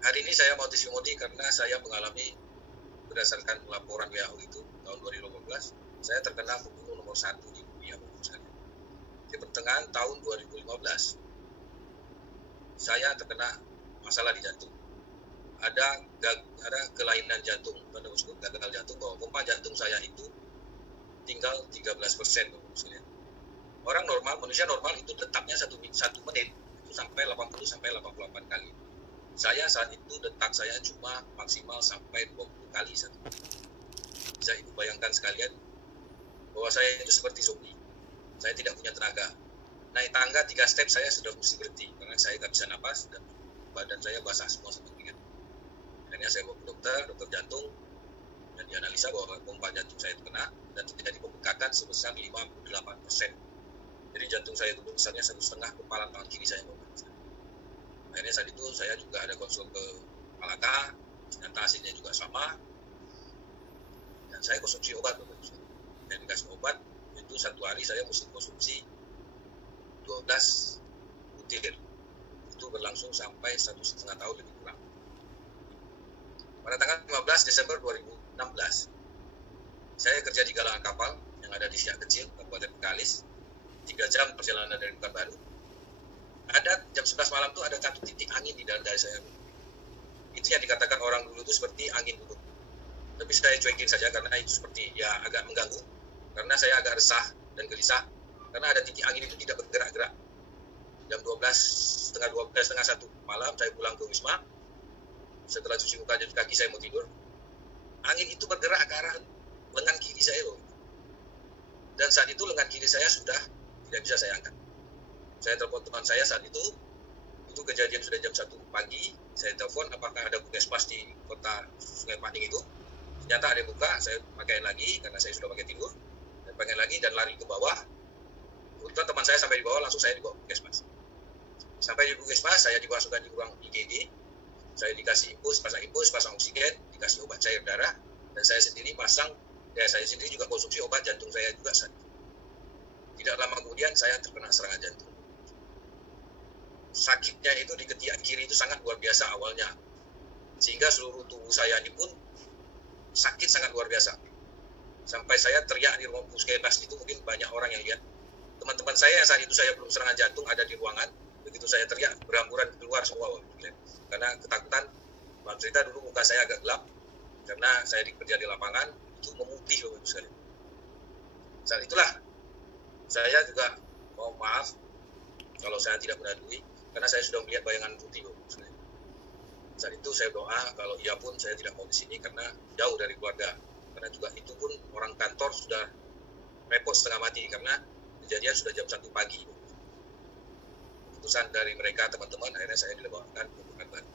Hari ini saya mau testimoni karena saya mengalami berdasarkan laporan WHO itu tahun 2018, saya terkena pembunuh nomor 1 di dunia. Di pertengahan tahun 2015, saya terkena masalah di jantung. Ada kelainan jantung, pada disebut gagal jantung, bahwa pompa jantung saya itu tinggal 13%. Orang normal, manusia normal itu detaknya 1 menit itu sampai 80 sampai 88 kali. Saya saat itu detak saya cuma maksimal sampai 20 kali satu. Bisa ibu bayangkan sekalian bahwa saya itu seperti zombie. Saya tidak punya tenaga. Naik tangga 3 step saya sudah mesti berhenti karena saya nggak bisa napas dan badan saya basah semua sampai pinggang. Akhirnya saya bawa ke dokter jantung, dan dianalisa bahwa pompa jantung saya terkena dan terjadi pembengkakan sebesar 58%. Jadi jantung saya itu besarnya 1,5 kepala tangan kiri saya. Akhirnya saat itu saya juga ada konsul ke Malaka, ternyata hasilnya juga sama, dan saya konsumsi obat. Dan dikasih obat itu satu hari saya mesti konsumsi 12 butir. Itu berlangsung sampai 1,5 tahun lebih kurang. Pada tanggal 15 Desember 2016, saya kerja di galangan kapal yang ada di Siak Kecil, Kabupaten Bekalis, 3 jam perjalanan dari Pekanbaru. Ada jam 11 malam tuh ada satu titik angin di dalam dada saya. Itu yang dikatakan orang dulu itu seperti angin dulu. Tapi saya cuekin saja karena itu seperti ya agak mengganggu. Karena saya agak resah dan gelisah karena ada titik angin itu tidak bergerak-gerak. Jam setengah 1 malam saya pulang ke Wisma. Setelah cuci muka dan kaki saya mau tidur, angin itu bergerak ke arah lengan kiri saya loh. Dan saat itu lengan kiri saya sudah tidak bisa saya angkat. Saya telepon teman saya saat itu kejadian sudah jam 1 pagi, saya telepon apakah ada puskesmas di kota Sungai Paning itu. Ternyata ada yang buka, saya pakaiin lagi karena saya sudah pakai tidur, dan pakaiin lagi dan lari ke bawah. Kebetulan teman saya sampai di bawah, langsung saya dibawa ke puskesmas. Sampai di puskesmas, saya dimasukkan di ruang IGD, saya dikasih pasang oksigen, dikasih obat cair darah, dan saya sendiri juga konsumsi obat jantung saya juga saat itu. Tidak lama kemudian saya terkena serangan jantung. Sakitnya itu di ketiak kiri itu sangat luar biasa awalnya, sehingga seluruh tubuh saya ini pun sakit sangat luar biasa. Sampai saya teriak di ruang puskesmas itu, mungkin banyak orang yang lihat. Teman-teman saya yang saat itu saya belum serangan jantung ada di ruangan, begitu saya teriak berhamburan keluar semua, karena ketakutan. Maaf cerita dulu muka saya agak gelap karena saya bekerja di lapangan, itu memutih loh sekali. Saat itulah saya juga mau maaf kalau saya tidak menadui, karena saya sudah melihat bayangan putih loh. Saat itu saya doa kalau iya pun saya tidak mau di sini karena jauh dari keluarga. Karena juga itu pun orang kantor sudah repot setengah mati karena kejadian sudah jam 1 pagi. Keputusan dari mereka teman-teman, akhirnya saya dibawakan ke Pekanbaru.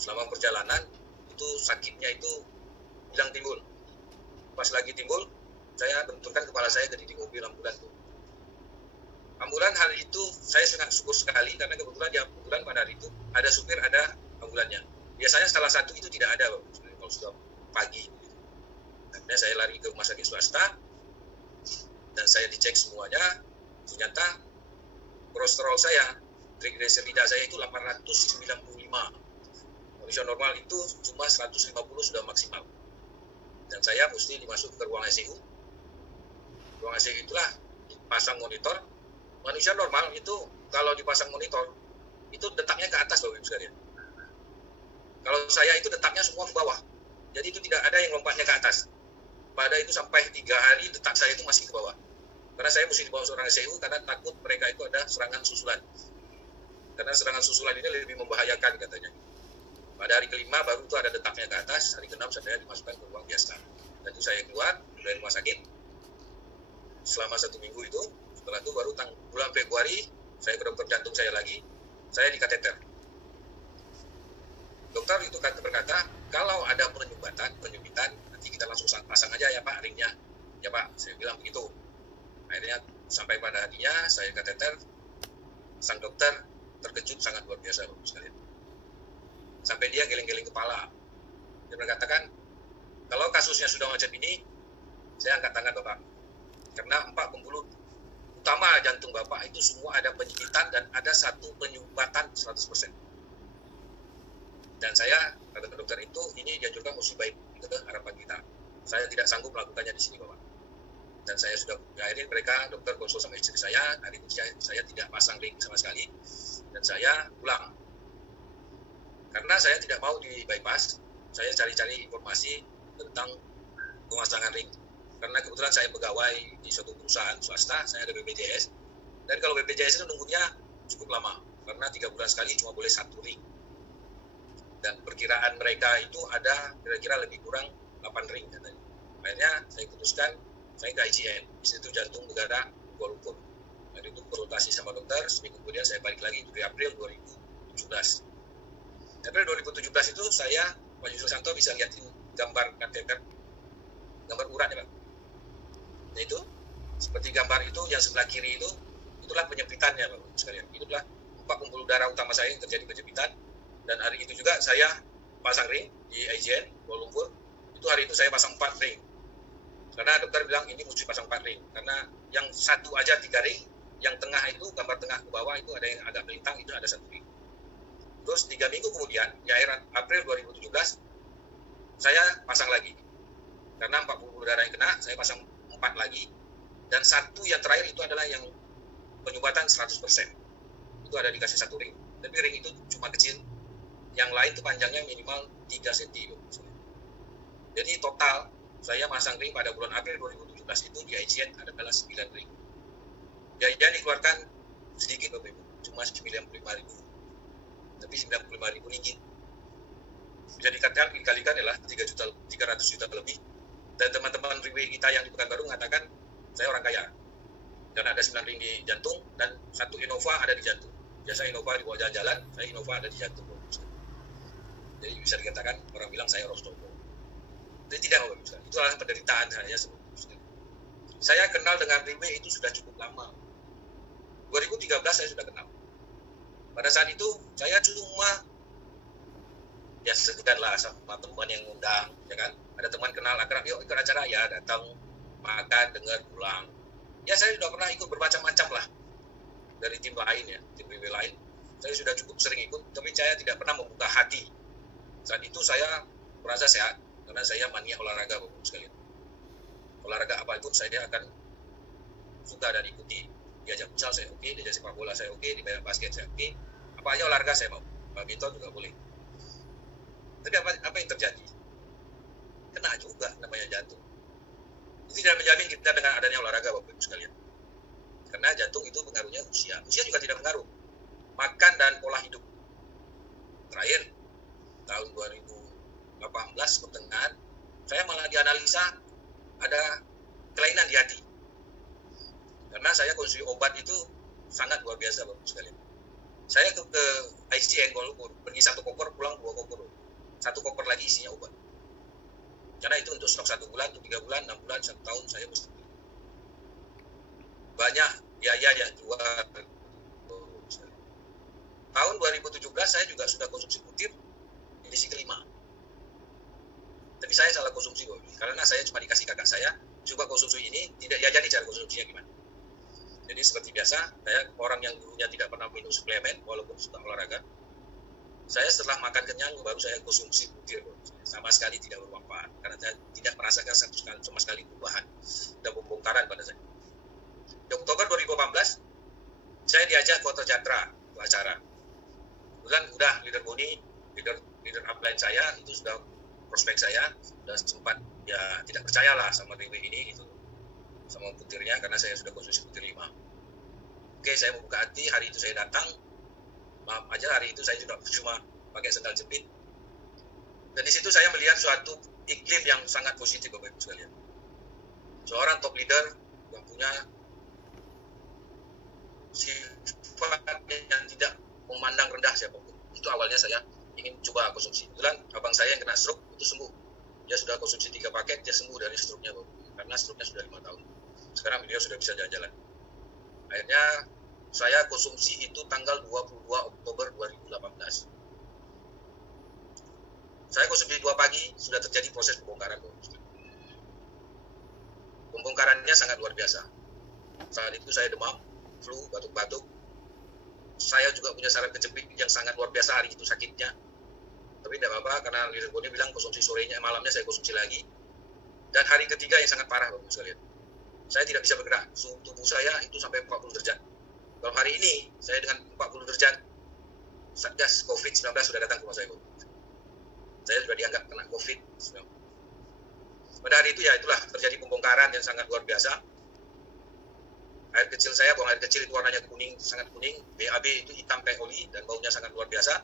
Selama perjalanan itu sakitnya itu hilang timbul. Pas lagi timbul, saya benturkan kepala saya jadi di mobil ambulan tuh. Ambulan hari itu saya sangat syukur sekali karena kebetulan di ambulan pada hari itu ada supir, ada ambulannya. Biasanya salah satu itu tidak ada kalau sudah pagi. Akhirnya saya lari ke rumah sakit swasta dan saya dicek semuanya. Ternyata kolesterol saya, trigliserida saya itu 895. Manusia normal itu cuma 150 sudah maksimal. Dan saya mesti dimasuk ke ruang ICU. Ruang ICU itulah dipasang monitor. Manusia normal itu kalau dipasang monitor itu detaknya ke atas Bapak Ibu sekalian. Kalau saya itu detaknya semua ke bawah. Jadi itu tidak ada yang lompatnya ke atas. Pada itu sampai 3 hari detak saya itu masih ke bawah. Karena saya mesti dibawa seorang ICU karena takut mereka itu ada serangan susulan. Karena serangan susulan ini lebih membahayakan katanya. Pada hari kelima baru itu ada detaknya ke atas, hari ke-6 saya dimasukkan ke ruang biasa. Dan itu saya keluar dari rumah sakit. Selama 1 minggu itu, setelah itu baru bulan Februari, saya ke dokter jantung saya lagi, saya di kateter. Dokter itu berkata, kalau ada penyumpitan, nanti kita langsung pasang aja ya Pak ringnya. Ya Pak, saya bilang begitu. Akhirnya sampai pada harinya, saya kateter, sang dokter terkejut sangat luar biasa sekali. Sampai dia geleng-geleng kepala. Dia berkatakan, kalau kasusnya sudah macam ini, saya angkat tangan Bapak. Karena 4 pembuluh utama jantung Bapak itu semua ada penyikitan dan ada 1 penyumbatan 100%. Dan saya, kata dokter itu, ini dianjurkan musibah itu harapan kita. Saya tidak sanggup melakukannya di sini, Bapak. Dan saya sudah, akhirnya mereka, dokter konsul sama istri saya, hari itu saya tidak pasang ring sama sekali, dan saya pulang. Karena saya tidak mau di bypass, saya cari-cari informasi tentang pemasangan ring. Karena kebetulan saya pegawai di suatu perusahaan swasta, saya ada BPJS, dan kalau BPJS itu nunggunya cukup lama, karena 3 bulan sekali cuma boleh 1 ring. Dan perkiraan mereka itu ada kira-kira lebih kurang 8 ring katanya. Akhirnya saya putuskan, saya ke IGN, Institut Jantung Negara Kuala Lumpur. Dan itu konsultasi sama dokter, seminggu kemudian saya balik lagi di April 2017. April 2017 itu saya, Pak Yusuf Santo bisa lihatin gambar kateter, gambar urat ya Pak. Nah itu, seperti gambar itu yang sebelah kiri itu, itulah penyempitannya Pak sekalian. Itulah pembuluh darah utama saya yang terjadi penyempitan. Dan hari itu juga saya pasang ring di IGN Kuala Lumpur. Itu hari itu saya pasang 4 ring. Karena dokter bilang ini mesti pasang 4 ring. Karena yang satu aja 3 ring, yang tengah itu, gambar tengah ke bawah itu ada yang agak melintang, itu ada 1 ring. Terus 3 minggu kemudian, di akhir April 2017, saya pasang lagi. Karena 4 pembuluh darah yang kena, saya pasang 4 lagi. Dan satu yang terakhir itu adalah yang penyumbatan 100%. Itu ada dikasih 1 ring. Tapi ring itu cuma kecil. Yang lain itu panjangnya minimal 3 cm. Jadi total saya masang ring pada bulan April 2017 itu di IGN adalah 9 ring. Biaya dikeluarkan sedikit Bapak Ibu, cuma 95.000. Tapi 95.000 ringgit. Bisa dikalikan adalah 300 juta lebih. Dan teman-teman review kita yang di Pekanbaru mengatakan saya orang kaya. Dan ada 9 ring di jantung dan 1 Innova ada di jantung. Biasa Innova dibawa jalan-jalan, saya Innova ada di jantung. Jadi bisa dikatakan orang bilang saya Rostoko. Jadi tidak Bapak Ibu. Itu adalah penderitaan saya sebelumnya. Saya kenal dengan Riwe itu sudah cukup lama. 2013 saya sudah kenal. Pada saat itu saya cuma ya segan lah sama teman yang ngundang, ya kan. Ada teman kenal akrab, yuk ikut acara ya, datang makan, dengar, pulang. Ya saya sudah pernah ikut bermacam-macam lah dari tim lain ya, tim Riwe lain. Saya sudah cukup sering ikut, tapi saya tidak pernah membuka hati. Saat itu saya merasa sehat karena saya mania olahraga Bapak sekalian. Olahraga apapun saya akan suka dan ikuti. Diajak futsal saya oke, diajak sepak bola saya oke, diajak basket saya oke. Apa aja olahraga saya mau. Badminton juga boleh. Tapi apa yang terjadi? Kena juga namanya jantung. Itu tidak menjamin kita dengan adanya olahraga Bapak Ibu sekalian. Karena jantung itu pengaruhnya usia. Usia juga tidak pengaruh. Makan dan pola hidup. Terakhir tahun 2018 pertengahan, saya malah dianalisa ada kelainan di hati. Karena saya konsumsi obat itu sangat luar biasa Bapak sekalian. Saya ke IGN Kuala Lumpur, pergi 1 koper, pulang 2 koper. 1 koper lagi isinya obat. Karena itu untuk stok 1 bulan, untuk 3 bulan, 6 bulan, 1 tahun saya mesti. Banyak biaya yang keluar. Tahun 2017 saya juga sudah konsumsi butir edisi kelima. Tapi saya salah konsumsi karena saya cuma dikasih kakak saya coba konsumsi ini, tidak diajari cara konsumsinya gimana. Jadi seperti biasa, saya orang yang dulunya tidak pernah minum suplemen walaupun suka olahraga. Saya setelah makan kenyang baru saya konsumsi butir, sama sekali tidak bermanfaat karena saya tidak merasakan sama sekali perubahan dan pembongkaran pada saya. Di Oktober 2018 saya diajak ke Hotel Jatra ke acara. Kemudian udah leader Boni, leader upline saya itu sudah prospek saya, sudah sempat ya tidak percayalah sama Riwe ini gitu, sama butirnya karena saya sudah konsumsi butir 5. Oke, saya membuka hati, hari itu saya datang. Maaf aja hari itu saya juga cuma pakai sandal jepit. Dan di situ saya melihat suatu iklim yang sangat positif Bapak Ibu sekalian. Seorang top leader yang punya sifat yang tidak memandang rendah siapapun. Itu awalnya saya ingin coba konsumsi. Kebetulan abang saya yang kena stroke itu sembuh. Dia sudah konsumsi 3 paket, dia sembuh dari stroke-nya Bapak. Karena stroke-nya sudah 5 tahun. Sekarang beliau sudah bisa jalan-jalan. Akhirnya saya konsumsi itu tanggal 22 Oktober 2018. Saya konsumsi 2 pagi, sudah terjadi proses pembongkaran. Pembongkarannya sangat luar biasa. Saat itu saya demam, flu, batuk-batuk. Saya juga punya saraf kejepit yang sangat luar biasa hari itu sakitnya. Tapi tidak apa-apa karena leader boardnya bilang konsumsi sorenya, malamnya saya konsumsi lagi. Dan hari ketiga yang sangat parah Bapak sekalian. Saya tidak bisa bergerak, suhu tubuh saya itu sampai 40 derajat. Kalau hari ini saya dengan 40 derajat, Satgas COVID-19 sudah datang ke rumah saya. Saya sudah dianggap kena COVID-19. Pada hari itu ya itulah terjadi pembongkaran yang sangat luar biasa. Air kecil saya, buang air kecil itu warnanya kuning, sangat kuning. BAB itu hitam kayak oli dan baunya sangat luar biasa.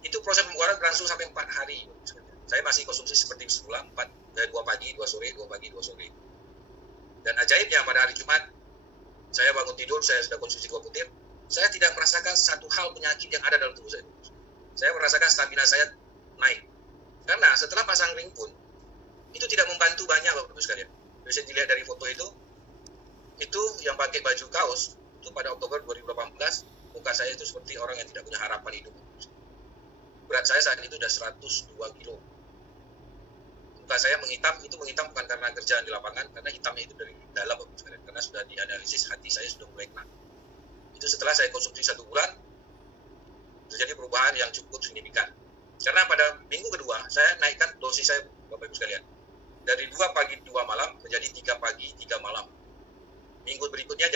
Itu proses pembongkaran berlangsung sampai 4 hari. Saya masih konsumsi seperti semula, 2 pagi, 2 sore, 2 pagi, 2 sore. Dan ajaibnya pada hari Jumat, saya bangun tidur, saya sudah konsumsi 2 butir. Saya tidak merasakan satu hal penyakit yang ada dalam tubuh saya. Saya merasakan stamina saya naik. Karena setelah pasang ring pun, itu tidak membantu banyak Bapak-Ibu sekalian. Bisa dilihat dari foto itu yang pakai baju kaos, itu pada Oktober 2018, muka saya itu seperti orang yang tidak punya harapan hidup. Berat saya saat itu sudah 102 kilo. Muka saya menghitam, itu menghitam bukan karena kerjaan di lapangan, karena hitamnya itu dari dalam, karena sudah dianalisis hati saya sudah mulai kena. Itu setelah saya konsumsi 1 bulan, terjadi perubahan yang cukup signifikan. Karena pada minggu kedua, saya naikkan dosis saya, Bapak-Ibu sekalian. Dari 2 pagi 2 malam, menjadi 3 pagi 3 malam. Minggu berikutnya,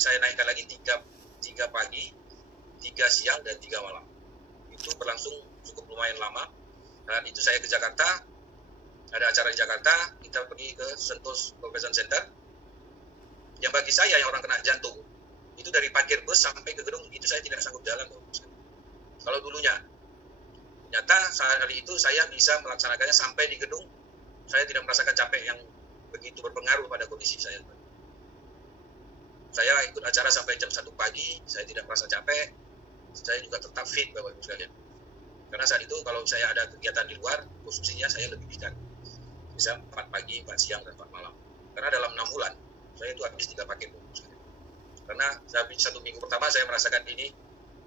saya naikkan lagi 3 pagi, 3 siang, dan 3 malam. Itu berlangsung cukup lumayan lama. Dan itu saya ke Jakarta, ada acara di Jakarta, kita pergi ke Sentul Convention Center. Yang bagi saya yang orang kena jantung, itu dari parkir bus sampai ke gedung, itu saya tidak sanggup jalan. Kalau dulunya, ternyata saat hari itu saya bisa melaksanakannya sampai di gedung, saya tidak merasakan capek yang begitu berpengaruh pada kondisi saya. Saya ikut acara sampai jam 1 pagi, saya tidak merasa capek, saya juga tetap fit Bapak-Ibu sekalian. Karena saat itu kalau saya ada kegiatan di luar, konsumsinya saya lebih bisa. Bisa 4 pagi, 4 siang, dan 4 malam. Karena dalam 6 bulan, saya itu habis 3 paket. Karena habis 1 minggu pertama, saya merasakan ini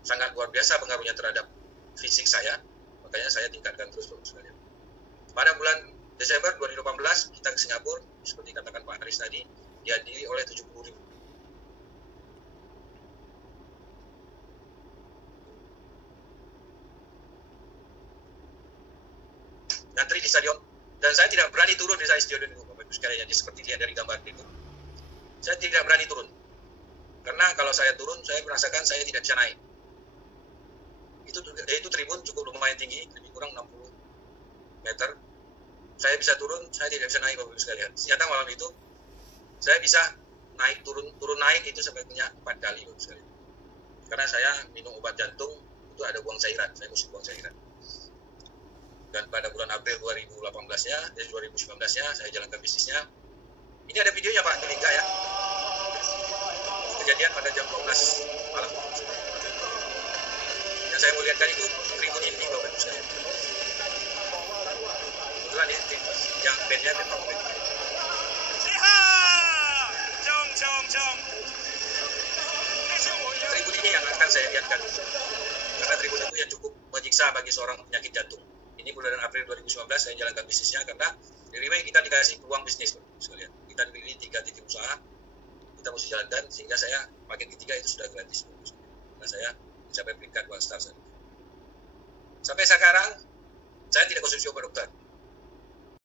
sangat luar biasa pengaruhnya terhadap fisik saya. Makanya saya tingkatkan terus, Bapak sekalian. Pada bulan Desember 2018, kita ke Singapura, seperti katakan Pak Haris tadi, dihadiri oleh 70.000. Ngantri di stadion. Dan saya tidak berani turun di stadion itu, Bapak-Ibu sekalian. Jadi seperti lihat dari gambar itu, saya tidak berani turun. Karena kalau saya turun, saya merasakan saya tidak bisa naik. Itu tribun cukup lumayan tinggi, lebih kurang 60 meter. Saya bisa turun, saya tidak bisa naik, Bapak-Ibu sekalian. Ternyata malam itu, saya bisa naik, turun naik itu sampai 4 kali, Bapak-Ibu sekalian. Karena saya minum obat jantung, itu ada buang cairan, saya mesti buang cairan. Dan pada bulan April 2018-nya, dari 2019-nya, saya jalankan bisnisnya. Ini ada videonya Pak, di Liga ya. Kejadian pada jam 12 malam. Yang saya mau lihatkan itu tribun ini, Bapak-Ibu sekalian. Kebetulan ini yang bandnya memang band. Tribun ini yang akan saya lihatkan. Karena tribun itu yang cukup menyiksa bagi seorang penyakit jantung. Ini bulan April 2019 saya jalankan bisnisnya karena di Riway kita dikasih peluang bisnis sekalian. Kita diberi 3 titik usaha, kita mesti jalankan sehingga saya paket ketiga itu sudah gratis. Karena saya mencapai peringkat 1 star. Sampai sekarang saya tidak konsumsi obat dokter.